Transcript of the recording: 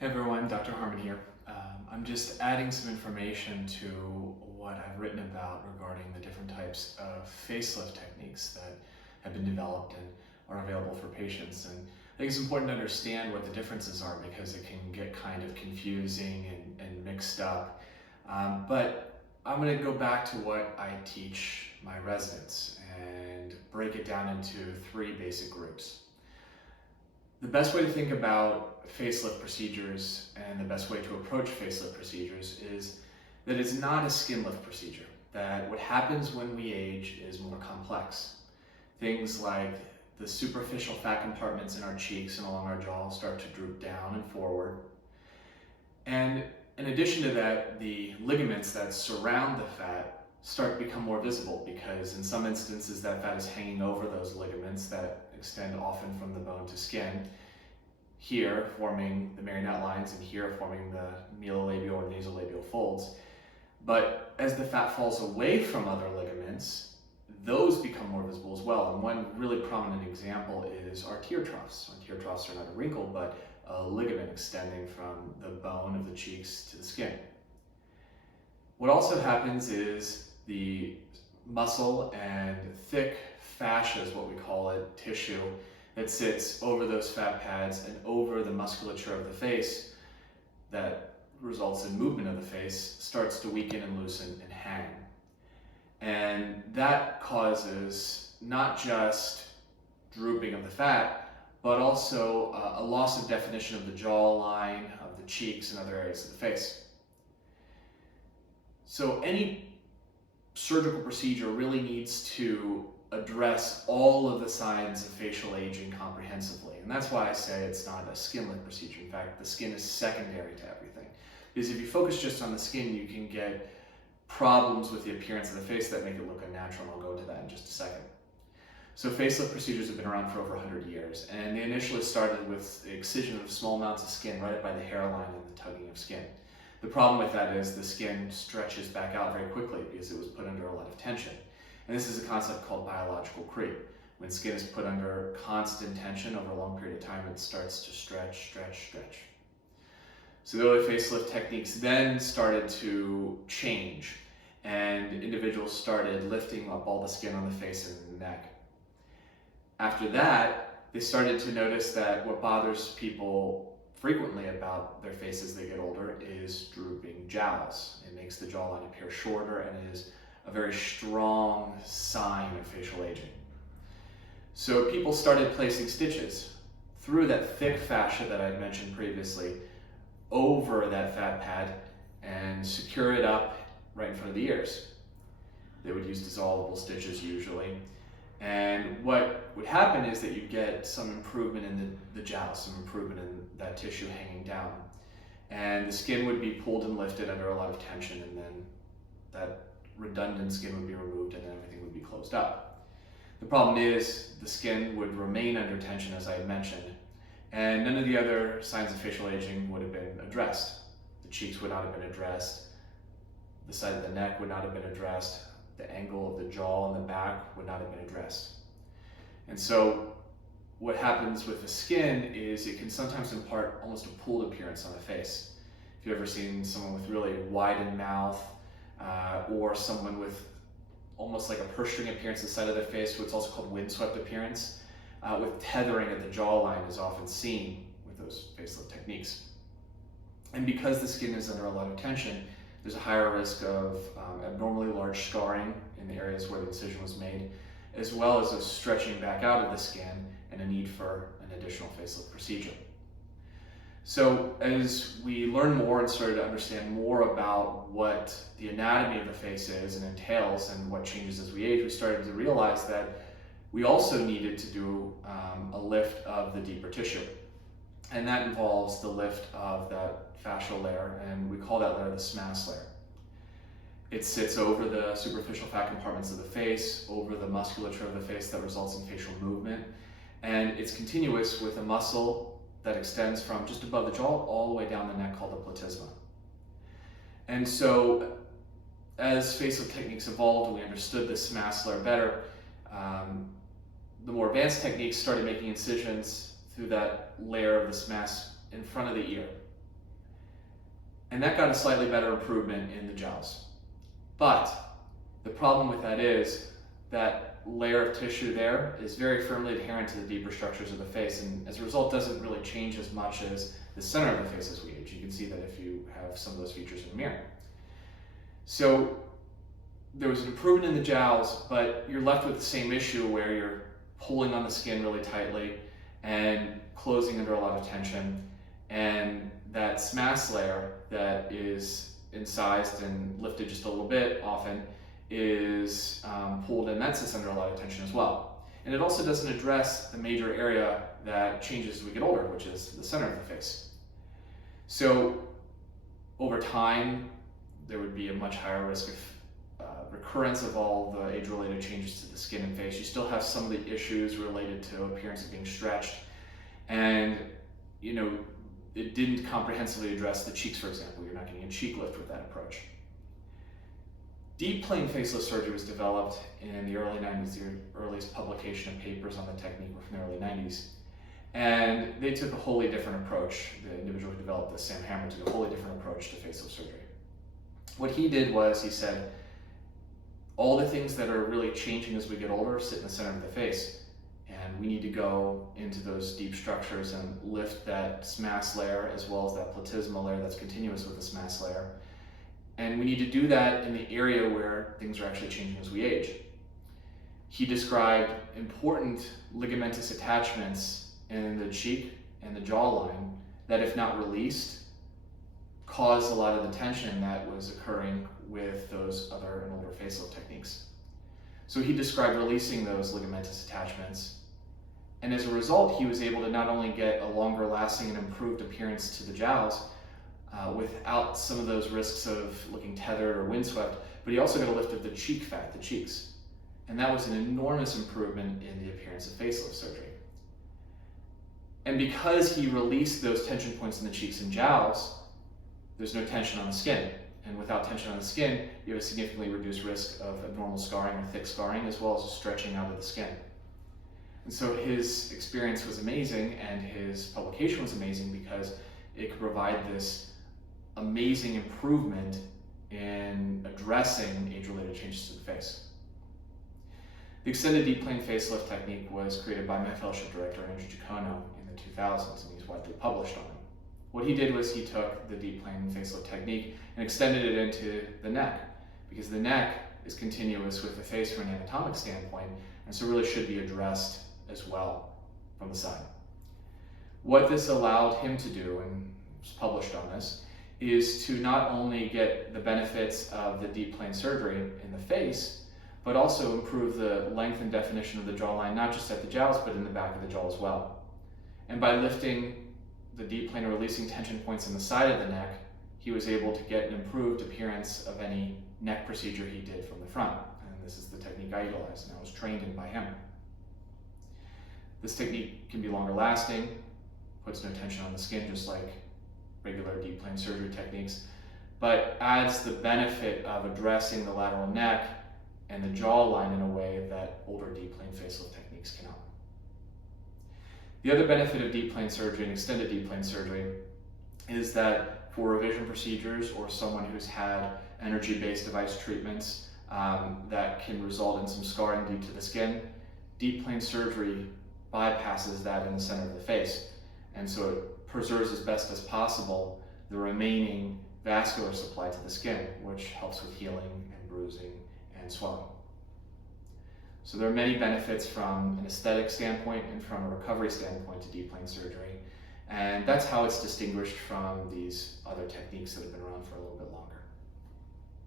Hey everyone, Dr. Harmon here. I'm just adding some information to what I've written about regarding the different types of facelift techniques that have been developed and are available for patients. And I think it's important to understand what the differences are because it can get kind of confusing and mixed up. But I'm going to go back to what I teach my residents and break it down into three basic groups. The best way to think about facelift procedures and the best way to approach facelift procedures is that it's not a skin lift procedure. That what happens when we age is more complex. Things like the superficial fat compartments in our cheeks and along our jaw start to droop down and forward. And in addition to that, the ligaments that surround the fat start to become more visible because in some instances that fat is hanging over those ligaments that extend often from the bone to skin, here forming the marionette lines and here forming the melolabial or nasolabial folds. But as the fat falls away from other ligaments, those become more visible as well. And one really prominent example is our tear troughs. Our tear troughs are not a wrinkle, but a ligament extending from the bone of the cheeks to the skin. What also happens is the muscle and thick fascia is what we call it, tissue, that sits over those fat pads and over the musculature of the face that results in movement of the face starts to weaken and loosen and hang. And that causes not just drooping of the fat, but also a loss of definition of the jawline, of the cheeks, and other areas of the face. So any surgical procedure really needs to address all of the signs of facial aging comprehensively. And that's why I say it's not a skin lift procedure. In fact, the skin is secondary to everything. Because if you focus just on the skin, you can get problems with the appearance of the face that make it look unnatural, and I'll go into that in just a second. So facelift procedures have been around for over 100 years, and they initially started with the excision of small amounts of skin right up by the hairline and the tugging of skin. The problem with that is the skin stretches back out very quickly because it was put under a lot of tension. And this is a concept called biological creep. When skin is put under constant tension over a long period of time, it starts to stretch. So the early facelift techniques then started to change, and individuals started lifting up all the skin on the face and the neck. After that, they started to notice that what bothers people frequently about their face as they get older is drooping jowls. It makes the jawline appear shorter and is a very strong sign of facial aging. So people started placing stitches through that thick fascia that I mentioned previously over that fat pad and secure it up right in front of the ears. They would use dissolvable stitches usually. And what would happen is that you'd get some improvement in the jowls, some improvement in that tissue hanging down. And the skin would be pulled and lifted under a lot of tension, and then that redundant skin would be removed and then everything would be closed up. The problem is the skin would remain under tension, as I had mentioned, and none of the other signs of facial aging would have been addressed. The cheeks would not have been addressed, the side of the neck would not have been addressed, the angle of the jaw and the back would not have been addressed. And so what happens with the skin is it can sometimes impart almost a pooled appearance on the face. If you've ever seen someone with really widened mouth, or someone with almost like a purse string appearance on the side of their face, what's also called windswept appearance, with tethering at the jawline is often seen with those facelift techniques. And because the skin is under a lot of tension, there's a higher risk of abnormally large scarring in the areas where the incision was made, as well as a stretching back out of the skin and a need for an additional facelift procedure. So as we learn more and started to understand more about what the anatomy of the face is and entails and what changes as we age, we started to realize that we also needed to do a lift of the deeper tissue. And that involves the lift of that fascial layer, and we call that layer the SMAS layer. It sits over the superficial fat compartments of the face, over the musculature of the face that results in facial movement, and it's continuous with a muscle that extends from just above the jaw all the way down the neck called the platysma. And so as facelift techniques evolved and we understood this SMAS layer better, the more advanced techniques started making incisions through that layer of the SMAS in front of the ear. And that got a slightly better improvement in the jowls. But the problem with that is that layer of tissue there is very firmly adherent to the deeper structures of the face, and as a result doesn't really change as much as the center of the face as we age. You can see that if you have some of those features in the mirror. So there was an improvement in the jowls, but you're left with the same issue where you're pulling on the skin really tightly and closing under a lot of tension, and that SMAS layer that is incised and lifted just a little bit often is pulled in, that sits under a lot of tension as well. And it also doesn't address the major area that changes as we get older, which is the center of the face. So over time, there would be a much higher risk of recurrence of all the age-related changes to the skin and face. You still have some of the issues related to appearance of being stretched, and it didn't comprehensively address the cheeks, for example. You're not getting a cheek lift with that approach. Deep plane facelift surgery was developed in the early 90s. The earliest publication of papers on the technique were from the early 90s. And they took a wholly different approach. The individual who developed this, Sam Harmon, took a wholly different approach to facelift surgery. What he did was he said, all the things that are really changing as we get older sit in the center of the face. And we need to go into those deep structures and lift that SMAS layer as well as that platysmal layer that's continuous with the SMAS layer. And we need to do that in the area where things are actually changing as we age. He described important ligamentous attachments in the cheek and the jawline that, if not released, caused a lot of the tension that was occurring with those other and older facelift techniques. So he described releasing those ligamentous attachments, and as a result, he was able to not only get a longer lasting and improved appearance to the jowls without some of those risks of looking tethered or windswept, but he also got a lift of the cheek fat, the cheeks. And that was an enormous improvement in the appearance of facelift surgery. And because he released those tension points in the cheeks and jowls, there's no tension on the skin. And without tension on the skin, you have a significantly reduced risk of abnormal scarring or thick scarring, as well as stretching out of the skin. And so his experience was amazing, and his publication was amazing because it could provide this amazing improvement in addressing age-related changes to the face. The extended deep plane facelift technique was created by my fellowship director, Andrew Giacono, in the 2000s, and he's widely published on it. What he did was he took the deep plane facelift technique and extended it into the neck, because the neck is continuous with the face from an anatomic standpoint, and so really should be addressed as well from the side. What this allowed him to do, and was published on this, is to not only get the benefits of the deep plane surgery in the face, but also improve the length and definition of the jawline, not just at the jowls, but in the back of the jaw as well. And by lifting the deep plane and releasing tension points in the side of the neck, he was able to get an improved appearance of any neck procedure he did from the front. And this is the technique I utilized, and I was trained in by him. This technique can be longer lasting, puts no tension on the skin, just like regular deep plane surgery techniques, but adds the benefit of addressing the lateral neck and the jawline in a way that older deep plane facelift techniques cannot. The other benefit of deep plane surgery and extended deep plane surgery is that for revision procedures or someone who's had energy-based device treatments that can result in some scarring due to the skin, deep plane surgery bypasses that in the center of the face. And so it preserves as best as possible the remaining vascular supply to the skin, which helps with healing and bruising and swelling. So there are many benefits from an aesthetic standpoint and from a recovery standpoint to deep plane surgery. And that's how it's distinguished from these other techniques that have been around for a little bit longer.